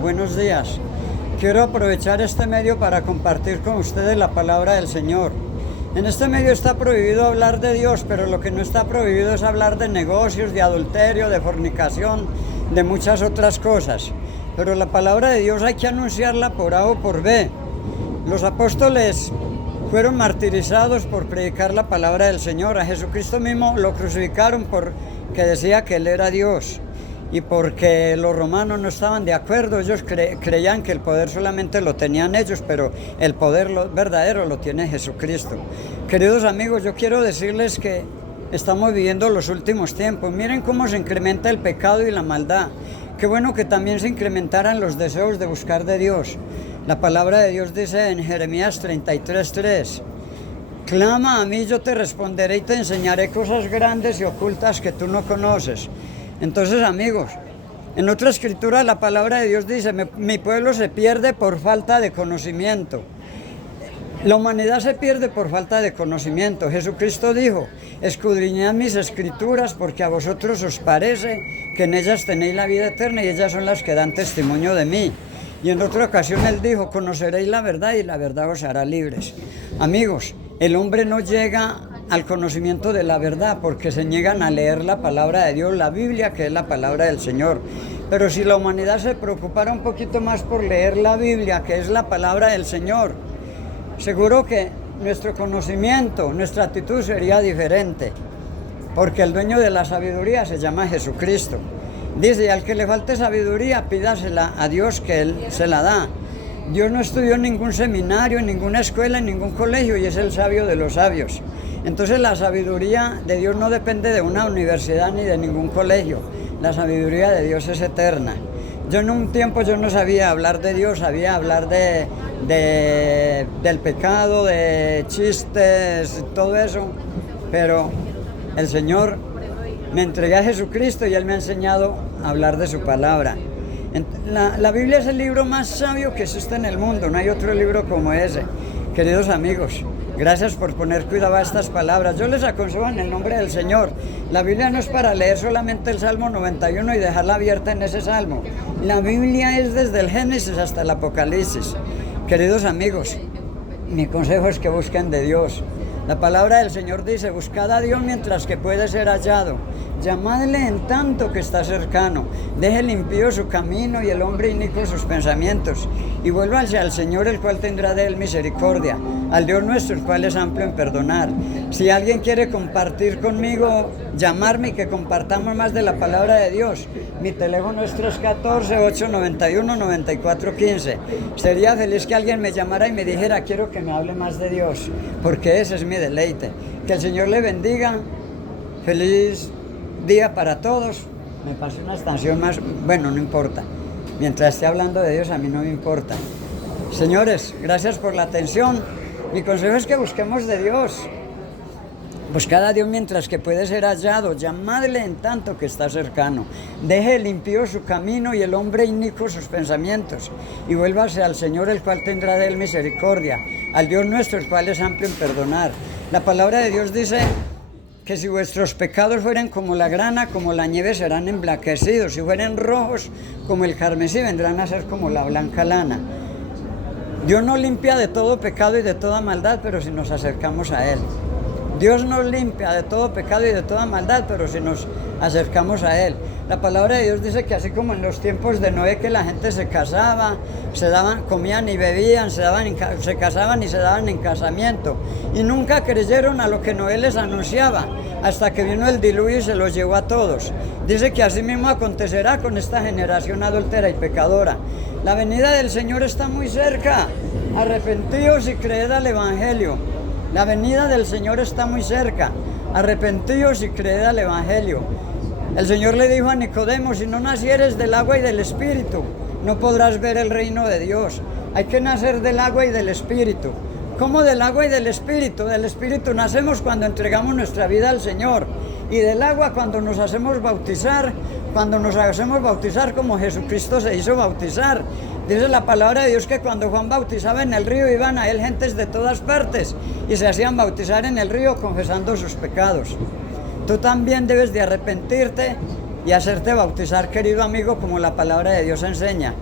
Buenos días. Quiero aprovechar este medio para compartir con ustedes la palabra del Señor. En este medio está prohibido hablar de Dios, pero lo que no está prohibido es hablar de negocios, de adulterio, de fornicación, de muchas otras cosas. Pero la palabra de Dios hay que anunciarla por A o por B. Los apóstoles fueron martirizados por predicar la palabra del Señor. A Jesucristo mismo lo crucificaron porque decía que Él era Dios. Y porque los romanos no estaban de acuerdo, ellos creían que el poder solamente lo tenían ellos, pero el poder verdadero lo tiene Jesucristo. Queridos amigos, yo quiero decirles que estamos viviendo los últimos tiempos. Miren cómo se incrementa el pecado y la maldad. Qué bueno que también se incrementaran los deseos de buscar de Dios. La palabra de Dios dice en Jeremías 33:3: clama a mí, yo te responderé y te enseñaré cosas grandes y ocultas que tú no conoces. Entonces, amigos, en otra escritura la palabra de Dios dice: mi pueblo se pierde por falta de conocimiento. La humanidad se pierde por falta de conocimiento. Jesucristo dijo: escudriñad mis escrituras porque a vosotros os parece que en ellas tenéis la vida eterna y ellas son las que dan testimonio de mí. Y en otra ocasión Él dijo: conoceréis la verdad y la verdad os hará libres. Amigos, el hombre no llega al conocimiento de la verdad porque se niegan a leer la palabra de Dios, la Biblia, que es la palabra del Señor. Pero si la humanidad se preocupara un poquito más por leer la Biblia, que es la palabra del Señor, seguro que nuestro conocimiento, nuestra actitud sería diferente, porque el dueño de la sabiduría se llama Jesucristo. Dice: y al que le falte sabiduría, pídasela a Dios, que Él se la da. Dios no estudió en ningún seminario, en ninguna escuela, en ningún colegio, y es el sabio de los sabios. Entonces la sabiduría de Dios no depende de una universidad ni de ningún colegio. La sabiduría de Dios es eterna. Yo en un tiempo no sabía hablar de Dios, sabía hablar del pecado, de chistes, todo eso, pero el Señor me entregué a Jesucristo y Él me ha enseñado a hablar de su palabra. La Biblia es el libro más sabio que existe en el mundo, no hay otro libro como ese. Queridos amigos, gracias por poner cuidado a estas palabras. Yo les aconsejo en el nombre del Señor. La Biblia no es para leer solamente el Salmo 91 y dejarla abierta en ese Salmo. La Biblia es desde el Génesis hasta el Apocalipsis. Queridos amigos, mi consejo es que busquen de Dios. La palabra del Señor dice: buscad a Dios mientras que puede ser hallado. Llamadle en tanto que está cercano. Deje el impío su camino y el hombre inicuo sus pensamientos. Y vuélvanse al Señor, el cual tendrá de él misericordia. Al Dios nuestro, el cual es amplio en perdonar. Si alguien quiere compartir conmigo, llamarme y que compartamos más de la palabra de Dios, mi teléfono es 314-891-9415. Sería feliz que alguien me llamara y me dijera: quiero que me hable más de Dios, porque ese es mi deleite. Que el Señor le bendiga. Feliz día para todos. Me pasé una estación más, bueno, no importa. Mientras esté hablando de Dios, a mí no me importa. Señores, gracias por la atención. Mi consejo es que busquemos de Dios. Buscad a Dios mientras que puede ser hallado. Llamadle en tanto que está cercano. Deje el impío su camino y el hombre inicuo sus pensamientos. Y vuélvase al Señor, el cual tendrá de él misericordia. Al Dios nuestro, el cual es amplio en perdonar. La palabra de Dios dice que si vuestros pecados fueren como la grana, como la nieve, serán emblanquecidos. Si fueren rojos como el carmesí, vendrán a ser como la blanca lana. Dios nos limpia de todo pecado y de toda maldad, pero si nos acercamos a Él. Dios nos limpia de todo pecado y de toda maldad, pero si nos acercamos a Él. La palabra de Dios dice que así como en los tiempos de Noé, que la gente se casaba, comían y bebían, se casaban y se daban en casamiento. Y nunca creyeron a lo que Noé les anunciaba, hasta que vino el diluvio y se los llevó a todos. Dice que así mismo acontecerá con esta generación adúltera y pecadora. La venida del Señor está muy cerca. Arrepentíos y creed al Evangelio. La venida del Señor está muy cerca. Arrepentíos y creed al Evangelio. El Señor le dijo a Nicodemo: si no nacieres del agua y del Espíritu, no podrás ver el reino de Dios. Hay que nacer del agua y del Espíritu. ¿Cómo del agua y del Espíritu? Del Espíritu nacemos cuando entregamos nuestra vida al Señor. Y del agua cuando nos hacemos bautizar como Jesucristo se hizo bautizar. Dice la palabra de Dios que cuando Juan bautizaba en el río, iban a él gentes de todas partes y se hacían bautizar en el río confesando sus pecados. Tú también debes de arrepentirte y hacerte bautizar, querido amigo, como la palabra de Dios enseña.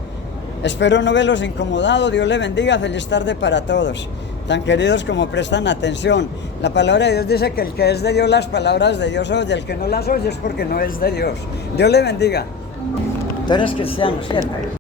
Espero no verlos incomodados. Dios les bendiga. Feliz tarde para todos. Tan queridos como prestan atención. La palabra de Dios dice que el que es de Dios las palabras de Dios oye. El que no las oye es porque no es de Dios. Dios les bendiga. Tú eres cristiano, ¿cierto?